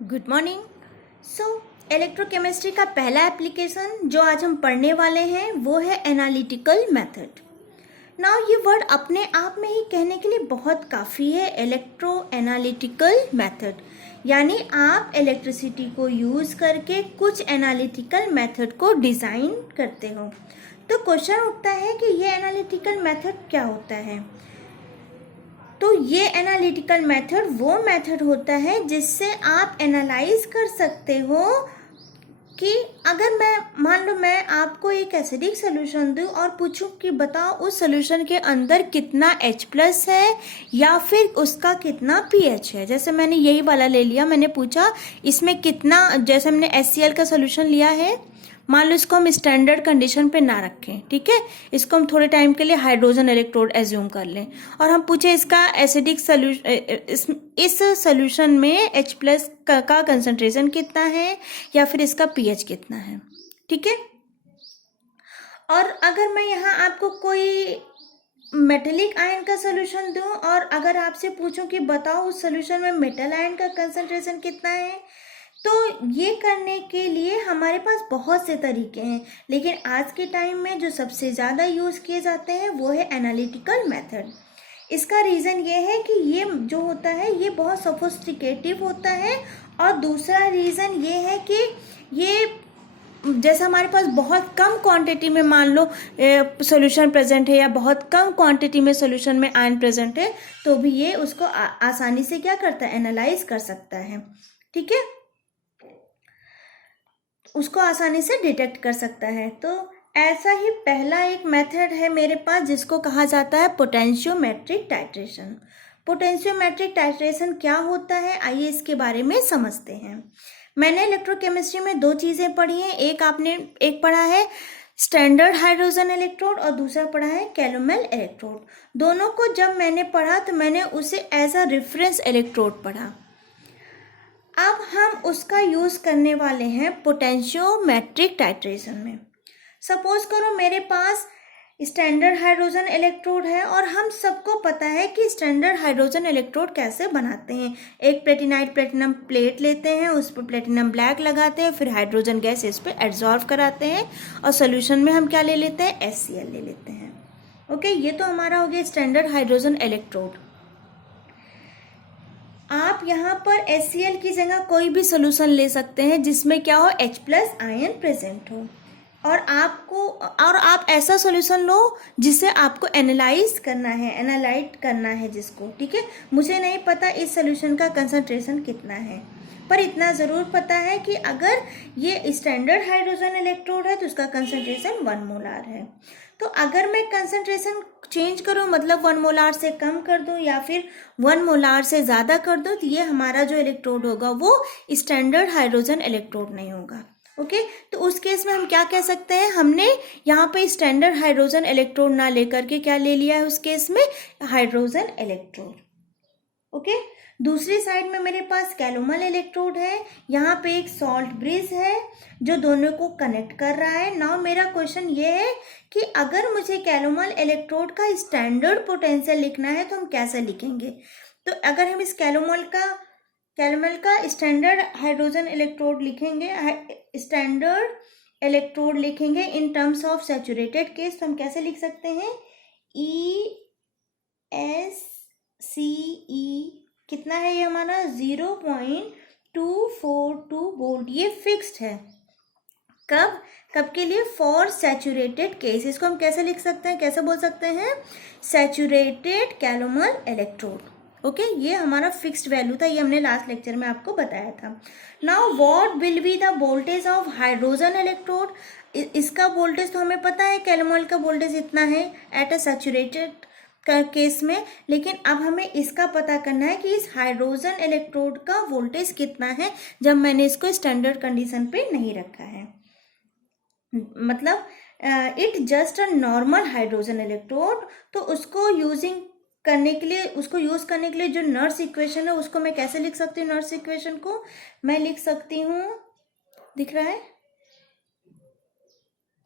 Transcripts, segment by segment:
Good morning. सो electrochemistry का पहला application जो आज हम पढ़ने वाले हैं वो है एनालिटिकल मेथड। नाउ ये वर्ड अपने आप में ही कहने के लिए बहुत काफ़ी है, इलेक्ट्रो एनालिटिकल मेथड, यानी आप इलेक्ट्रिसिटी को यूज़ करके कुछ एनालिटिकल मेथड को डिज़ाइन करते हो। तो क्वेश्चन उठता है कि ये एनालिटिकल मेथड क्या होता है। तो ये एनालिटिकल मेथड वो मेथड होता है जिससे आप एनालाइज कर सकते हो कि अगर मान लो मैं आपको एक एसिडिक सोल्यूशन दूं और पूछूं कि बताओ उस सोल्यूशन के अंदर कितना H+ है या फिर उसका कितना pH है। जैसे मैंने यही वाला ले लिया, मैंने पूछा इसमें कितना, जैसे हमने HCl का सोल्यूशन लिया है, मान लो इसको हम स्टैंडर्ड कंडीशन पे ना रखें, ठीक है, इसको हम थोड़े टाइम के लिए हाइड्रोजन इलेक्ट्रोड एज्यूम कर लें और हम पूछे इसका एसिडिक सोल्यूशन, इस सोल्यूशन में H+ का कंसंट्रेशन कितना है या फिर इसका pH कितना है, ठीक है। और अगर मैं यहाँ आपको कोई मेटेलिक आयन का सोल्यूशन दूं और अगर आपसे पूछूं कि बताओ उस सोल्यूशन में मेटल आयन का कंसंट्रेशन कितना है, तो ये करने के लिए हमारे पास बहुत से तरीके हैं, लेकिन आज के टाइम में जो सबसे ज़्यादा यूज़ किए जाते हैं वो है एनालिटिकल मेथड। इसका रीज़न ये है कि ये जो होता है ये बहुत सोफिस्टिकेटिव होता है, और दूसरा रीज़न ये है कि ये जैसे हमारे पास बहुत कम क्वांटिटी में मान लो सॉल्यूशन प्रेजेंट है या बहुत कम क्वांटिटी में सॉल्यूशन में आयन प्रेजेंट है, तो भी ये उसको आसानी से क्या करता है, एनालाइज कर सकता है, ठीक है, उसको आसानी से डिटेक्ट कर सकता है। तो ऐसा ही पहला एक मेथड है मेरे पास जिसको कहा जाता है पोटेंशियोमेट्रिक टाइट्रेशन। पोटेंशियोमेट्रिक टाइट्रेशन क्या होता है, आइए इसके बारे में समझते हैं। मैंने इलेक्ट्रोकेमिस्ट्री में दो चीज़ें पढ़ी हैं, एक पढ़ा है स्टैंडर्ड हाइड्रोजन इलेक्ट्रोड और दूसरा पढ़ा है कैलोमल इलेक्ट्रोड। दोनों को जब मैंने पढ़ा तो मैंने उसे एज अ रेफरेंस इलेक्ट्रोड पढ़ा। अब हम उसका यूज़ करने वाले हैं पोटेंशियोमेट्रिक टाइट्रेशन में। सपोज करो मेरे पास स्टैंडर्ड हाइड्रोजन इलेक्ट्रोड है और हम सबको पता है कि स्टैंडर्ड हाइड्रोजन इलेक्ट्रोड कैसे बनाते हैं। एक प्लेटिनाइट प्लेटिनम प्लेट लेते हैं, उस पर प्लेटिनम ब्लैक लगाते हैं, फिर हाइड्रोजन गैस इस पर एब्जॉर्व कराते हैं और सोल्यूशन में हम क्या ले लेते हैं, HCl ले लेते हैं। ओके, ये तो हमारा हो गया स्टैंडर्ड हाइड्रोजन इलेक्ट्रोड। आप यहाँ पर HCl की जगह कोई भी सोल्यूशन ले सकते हैं जिसमें क्या हो, H+ आयन प्रेजेंट हो, और आप ऐसा सोल्यूशन लो जिसे आपको एनालाइज करना है, एनालाइट करना है जिसको, ठीक है। मुझे नहीं पता इस सोल्यूशन का कंसंट्रेशन कितना है, पर इतना ज़रूर पता है कि अगर ये स्टैंडर्ड हाइड्रोजन इलेक्ट्रोड है तो उसका कंसंट्रेशन 1 मोलार है। तो अगर मैं कंसंट्रेशन चेंज करूँ, मतलब 1 मोलार से कम कर दूँ या फिर 1 मोलार से ज़्यादा कर दूँ, तो ये हमारा जो इलेक्ट्रोड होगा वो स्टैंडर्ड हाइड्रोजन इलेक्ट्रोड नहीं होगा। ओके, तो उस केस में हम क्या कह सकते हैं, हमने यहाँ पे स्टैंडर्ड हाइड्रोजन इलेक्ट्रोड ना लेकर के क्या ले लिया है उस केस में, हाइड्रोजन इलेक्ट्रोड। ओके, दूसरी साइड में मेरे पास कैलोमल इलेक्ट्रोड है, यहाँ पे एक सॉल्ट ब्रिज है जो दोनों को कनेक्ट कर रहा है। नाउ मेरा क्वेश्चन ये है कि अगर मुझे कैलोमल इलेक्ट्रोड का स्टैंडर्ड पोटेंशियल लिखना है तो हम कैसे लिखेंगे। तो अगर हम इस कैलोमल का स्टैंडर्ड हाइड्रोजन इलेक्ट्रोड लिखेंगे, स्टैंडर्ड इलेक्ट्रोड लिखेंगे इन टर्म्स ऑफ सैचुरेटेड केस, तो हम कैसे लिख सकते हैं, ESCE कितना है ये हमारा 0.242 वोल्ट, ये फिक्स्ड है। कब कब के लिए, फॉर सैचुरेटेड केस। इसको हम कैसे लिख सकते हैं, कैसे बोल सकते हैं, सैचुरेटेड कैलोमल इलेक्ट्रोड। ओके, ये हमारा फिक्स्ड वैल्यू था, ये हमने लास्ट लेक्चर में आपको बताया था। Now what will be the voltage of hydrogen electrode. इसका वोल्टेज तो हमें पता है, कैलोमल का वोल्टेज इतना है एट अ सैचुरेटेड केस में, लेकिन अब हमें इसका पता करना है कि इस हाइड्रोजन इलेक्ट्रोड का वोल्टेज कितना है जब मैंने इसको स्टैंडर्ड कंडीशन पे नहीं रखा है। मतलब it just a normal hydrogen electrode. तो उसको यूज करने के लिए जो नर्स इक्वेशन है उसको मैं कैसे लिख सकती हूँ, नर्स इक्वेशन को मैं लिख सकती हूँ, दिख रहा है,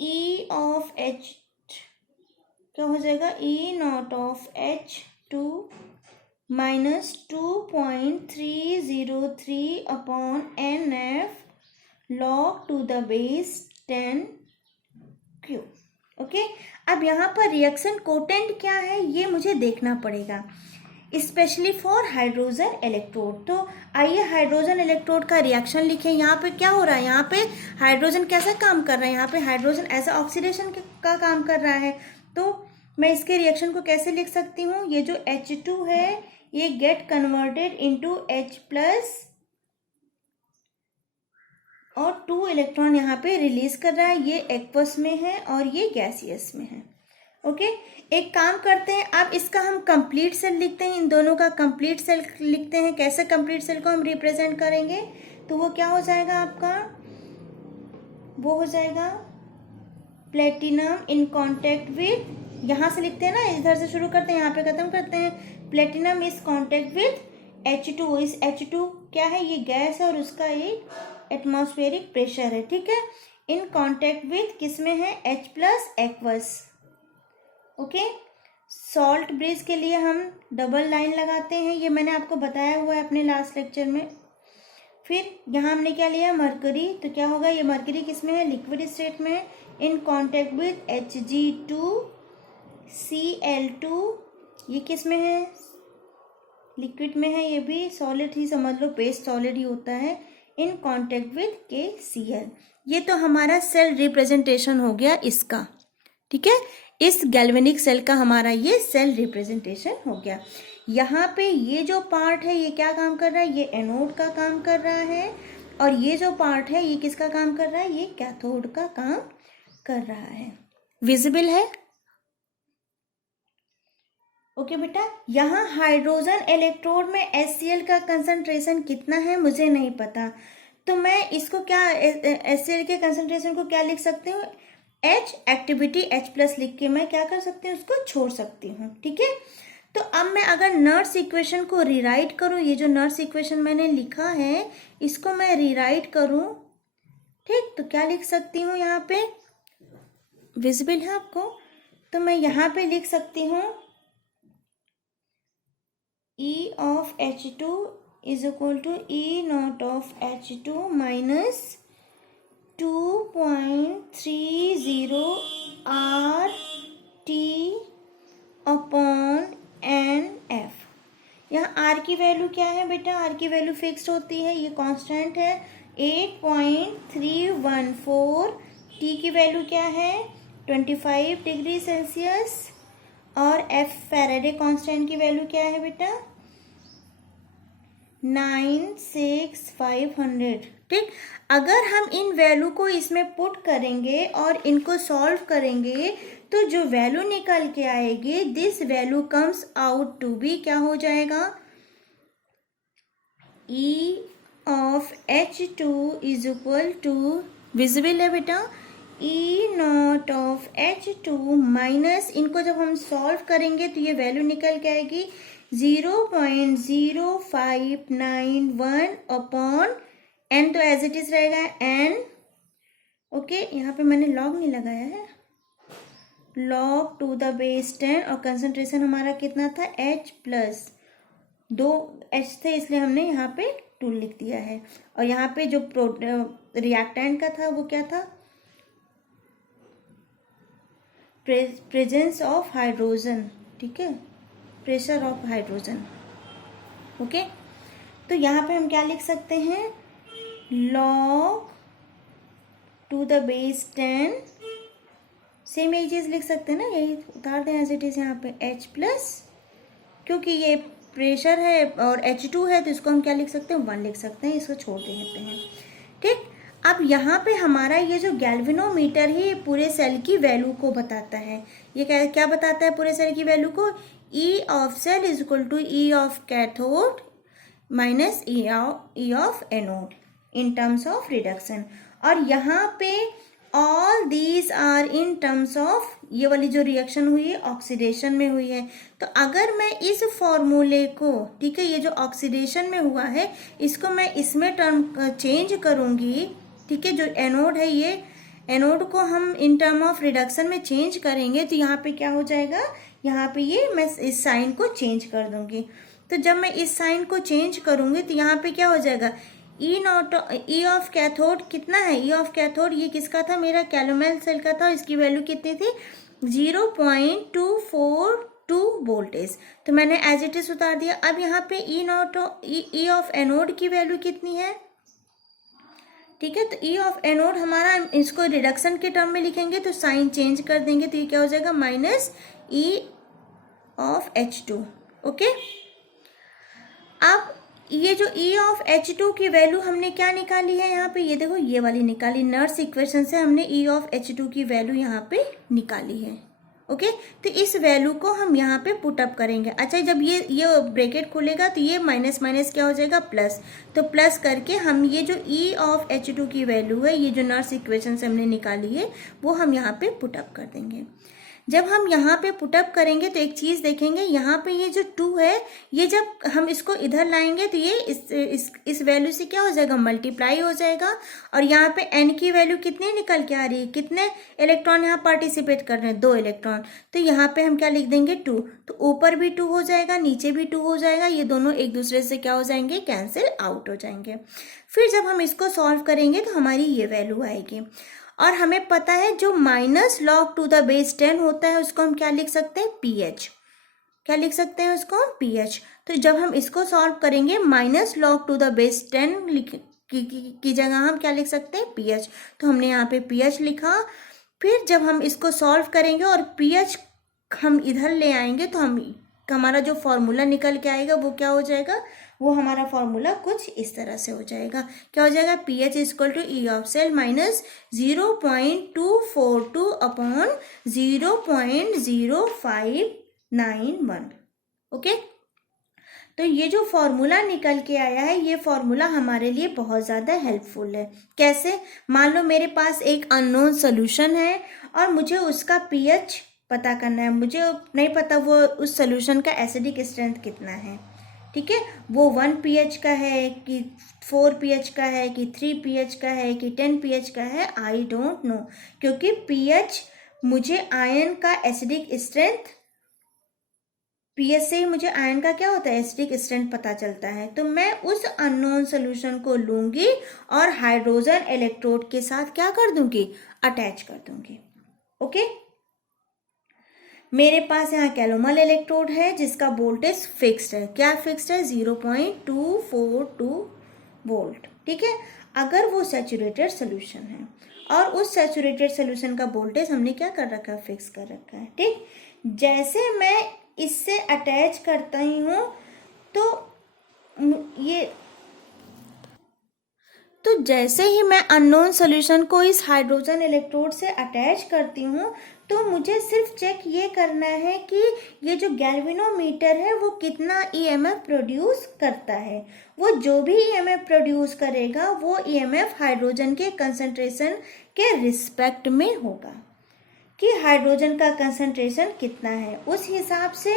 E ऑफ H क्या हो जाएगा, E0 of H2 minus 2.303 upon NF log to the base 10 Q। Okay, अब यहाँ पर रिएक्शन कोटेंट क्या है ये मुझे देखना पड़ेगा, स्पेशली फॉर हाइड्रोजन इलेक्ट्रोड। तो आइए हाइड्रोजन इलेक्ट्रोड का रिएक्शन लिखें। यहाँ पे क्या हो रहा है, यहाँ पे हाइड्रोजन कैसा काम कर रहा है, यहाँ पे हाइड्रोजन एज अ ऑक्सीडेशन का काम कर रहा है। तो मैं इसके रिएक्शन को कैसे लिख सकती हूँ, ये जो H2 है ये get converted into H plus और 2 इलेक्ट्रॉन यहाँ पे रिलीज कर रहा है, ये एक्वस में है और ये गैसियस में है। ओके, एक काम करते हैं, अब इसका हम कंप्लीट सेल लिखते हैं, इन दोनों का कंप्लीट सेल लिखते हैं। कैसे कंप्लीट सेल को हम रिप्रेजेंट करेंगे, तो वो क्या हो जाएगा आपका, वो हो जाएगा प्लेटिनम इन कांटेक्ट विद, यहाँ से लिखते हैं ना, इधर से शुरू करते हैं यहाँ पे खत्म करते हैं। Platinum is contact with H2, इस H2 क्या है, ये गैस है और उसका एक एटमॉस्फेरिक प्रेशर है, ठीक है। इन कांटेक्ट विद किस में है, H plus aqueous. Okay, salt bridge के लिए हम डबल लाइन लगाते हैं, ये मैंने आपको बताया हुआ है अपने लास्ट लेक्चर में। फिर यहाँ हमने क्या लिया, मरकरी, तो क्या होगा, ये मरकरी किस में है, लिक्विड स्टेट में है, इन कांटेक्ट विद Hg2Cl2, ये किस में है, लिक्विड में है, ये भी सॉलिड ही समझ लो, पेस्ट सॉलिड ही होता है, इन कांटेक्ट विद KCl। ये तो हमारा सेल रिप्रेजेंटेशन हो गया इसका, ठीक है, इस गैल्वेनिक सेल का हमारा ये सेल रिप्रेजेंटेशन हो गया। यहाँ पे ये जो पार्ट है ये क्या काम कर रहा है, ये एनोड का काम कर रहा है, और ये जो पार्ट है ये किसका काम कर रहा है, ये कैथोड का काम कर रहा है। विजिबल है, ओके बेटा। यहाँ हाइड्रोजन इलेक्ट्रोड में HCl का कंसंट्रेशन कितना है मुझे नहीं पता, तो मैं इसको क्या, HCl के कंसंट्रेशन को क्या लिख सकती हूँ, H एक्टिविटी H प्लस लिख के मैं क्या कर सकती हूँ, उसको छोड़ सकती हूँ, ठीक है। तो अब मैं अगर नर्स इक्वेशन को रीराइट करूँ, ये जो नर्स इक्वेशन मैंने लिखा है इसको मैं रीराइट करूँ, ठीक, तो क्या लिख सकती हूँ, यहाँ पे विजिबल है आपको, तो मैं यहाँ पे लिख सकती हूँ E of H2 is equal to E naught of H2 minus 2.30 RT upon NF। यहाँ R की वैल्यू क्या है बेटा, R की वैल्यू फिक्स्ड होती है, ये कांस्टेंट है 8.314। T की वैल्यू क्या है 25 डिग्री सेल्सियस, और F फैराडे कांस्टेंट की वैल्यू क्या है बेटा 96500, ठीक। अगर हम इन वैल्यू को इसमें पुट करेंगे और इनको सॉल्व करेंगे तो जो वैल्यू निकल के आएगी, this value comes out to be, क्या हो जाएगा, E of H2 is equal to, visible है बेटा, E not of H2 minus, इनको जब हम सॉल्व करेंगे तो ये वैल्यू निकल के आएगी 0.0591 अपॉन N, तो एज इट इज रहेगा N। ओके, यहाँ पे मैंने लॉग नहीं लगाया है, लॉग टू द बेस 10, और कंसंट्रेशन हमारा कितना था H प्लस 2 H थे इसलिए हमने यहाँ पे 2 लिख दिया है, और यहाँ पे जो रिएक्टेंट का था वो क्या था, प्रेजेंस ऑफ हाइड्रोजन, ठीक है, प्रेशर ऑफ हाइड्रोजन। ओके, तो यहाँ पे हम क्या लिख सकते हैं, log to the base 10, same यही चीज लिख सकते हैं ना, यही उतार दें एज इट इज यहाँ पे H प्लस, क्योंकि ये प्रेशर है और H2 है तो इसको हम क्या लिख सकते हैं, 1 लिख सकते हैं, इसको छोड़ देते हैं, ठीक। अब यहाँ पे हमारा ये जो गैल्वेनोमीटर है ये पूरे सेल की वैल्यू को बताता है, ये क्या बताता है पूरे सेल की वैल्यू को, E of cell is equal to E of cathode minus E of anode in terms of reduction. और यहाँ पे all these are in terms of, ये वाली जो रिएक्शन हुई है ऑक्सीडेशन में हुई है, तो अगर मैं इस फॉर्मूले को, ठीक है, ये जो ऑक्सीडेशन में हुआ है इसको मैं इसमें टर्म चेंज करूँगी, ठीक है, जो एनोड है ये एनोड को हम इन टर्म ऑफ रिडक्शन में चेंज करेंगे तो यहाँ पे क्या हो जाएगा, यहाँ पे ये मैं इस साइन को चेंज कर दूंगी, तो जब मैं इस साइन को चेंज करूंगी तो यहाँ पे क्या हो जाएगा, ई ऑफ कैथोड कितना है, ई ऑफ कैथोड ये किसका था, मेरा कैलोमेल सेल का था, इसकी वैल्यू कितनी थी 0.242 वोल्टेज। तो मैंने एज इट इज उतार दिया। अब यहाँ पे ई ऑफ एनोड की वैल्यू कितनी है, ठीक है। तो ई ऑफ एनोड हमारा, इसको रिडक्शन के टर्म में लिखेंगे तो साइन चेंज कर देंगे तो ये क्या हो जाएगा minus E of H2। Okay, अब ये जो E ऑफ H2 की वैल्यू हमने क्या निकाली है यहाँ पे, ये देखो ये वाली निकाली, नर्स इक्वेशन से हमने E ऑफ H2 की वैल्यू यहाँ पे निकाली है। ओके, तो इस वैल्यू को हम यहाँ पे पुट अप करेंगे। अच्छा, जब ये ब्रैकेट खुलेगा तो ये माइनस माइनस क्या हो जाएगा प्लस, तो प्लस करके हम ये जो E ऑफ H2 की वैल्यू है, ये जो नर्स इक्वेशन से हमने निकाली है, वो हम यहाँ पे पुट अप कर देंगे। जब हम यहाँ पे पुटअप करेंगे तो एक चीज देखेंगे, यहाँ पे ये जो 2 है, ये जब हम इसको इधर लाएंगे तो ये इस वैल्यू से क्या हो जाएगा, मल्टीप्लाई हो जाएगा। और यहाँ पे n की वैल्यू कितनी निकल के आ रही है, कितने इलेक्ट्रॉन यहाँ पार्टिसिपेट कर रहे हैं, 2 इलेक्ट्रॉन। तो यहाँ पे हम क्या लिख देंगे 2, तो ऊपर भी 2 हो जाएगा, नीचे भी 2 हो जाएगा, ये दोनों एक दूसरे से क्या हो जाएंगे, कैंसिल आउट हो जाएंगे। फिर जब हम इसको सॉल्व करेंगे तो हमारी ये वैल्यू आएगी। और हमें पता है जो minus log to the base 10 होता है उसको हम क्या लिख सकते हैं, pH। क्या लिख सकते हैं उसको हम, pH। तो जब हम इसको सॉल्व करेंगे minus log to the base 10 की जगह हम क्या लिख सकते हैं, pH। तो हमने यहाँ पे pH लिखा। फिर जब हम इसको सॉल्व करेंगे और pH हम इधर ले आएंगे तो हमारा जो फॉर्मूला निकल के आएगा वो क्या हो जाएगा, वो हमारा फॉर्मूला कुछ इस तरह से हो जाएगा। क्या हो जाएगा, pH equal to E of cell minus 0.242 upon 0.0591। Okay, तो ये जो फॉर्मूला निकल के आया है, ये फॉर्मूला हमारे लिए बहुत ज़्यादा हेल्पफुल है। कैसे, मान लो मेरे पास एक अननोन सोल्यूशन है और मुझे उसका pH पता करना है, मुझे नहीं पता वो उस सोल्यूशन का एसिडिक स्ट्रेंथ कितना है, ठीक है, वो 1 pH का है कि 4 pH का है कि 3 pH का है कि 10 pH का है, आई डोंट नो। क्योंकि pH मुझे आयन का एसिडिक स्ट्रेंथ, pH से ही मुझे आयन का क्या होता है, एसिडिक स्ट्रेंथ पता चलता है। तो मैं उस अननोन सोल्यूशन को लूंगी और हाइड्रोजन इलेक्ट्रोड के साथ क्या कर दूंगी, अटैच कर दूंगी। ओके, मेरे पास यहाँ कैलोमल इलेक्ट्रोड है जिसका वोल्टेज फिक्स्ड है। क्या फिक्स्ड है, 0.242 वोल्ट, ठीक है। अगर वो सैचुरेटेड सोल्यूशन है और उस सैचुरेटेड सोल्यूशन का वोल्टेज हमने क्या कर रखा है, फिक्स कर रखा है, ठीक। जैसे मैं इससे अटैच करता ही हूँ तो जैसे ही मैं अननोन सॉल्यूशन को इस हाइड्रोजन इलेक्ट्रोड से अटैच करती हूँ तो मुझे सिर्फ चेक ये करना है कि ये जो गैल्वेनोमीटर है वो कितना ईएमएफ प्रोड्यूस करता है। वो जो भी ईएमएफ प्रोड्यूस करेगा वो ईएमएफ हाइड्रोजन के कंसंट्रेशन के रिस्पेक्ट में होगा कि हाइड्रोजन का कंसंट्रेशन कितना है, उस हिसाब से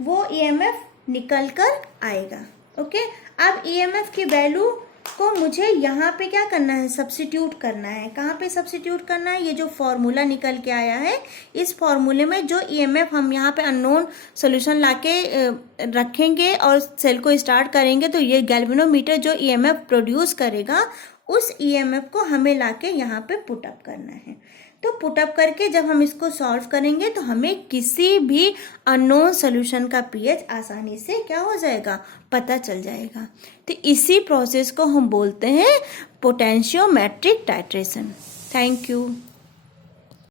वो ईएमएफ निकल कर आएगा। ओके, अब ईएमएफ की वैल्यू को मुझे यहाँ पे क्या करना है, सब्स्टिट्यूट करना है। कहाँ पे सब्स्टिट्यूट करना है, ये जो फॉर्मूला निकल के आया है इस फॉर्मूले में जो ईएमएफ हम यहाँ पे अननोन सॉल्यूशन लाके रखेंगे और सेल को स्टार्ट करेंगे तो ये गैल्वेनोमीटर जो ईएमएफ प्रोड्यूस करेगा उस ईएमएफ को हमें लाके यहाँ पे पुट अप करना है। तो पुट अप करके जब हम इसको सॉल्व करेंगे तो हमें किसी भी अननोन सॉल्यूशन का पीएच आसानी से क्या हो जाएगा, पता चल जाएगा। तो इसी प्रोसेस को हम बोलते हैं पोटेंशियोमेट्रिक टाइट्रेशन। Thank you.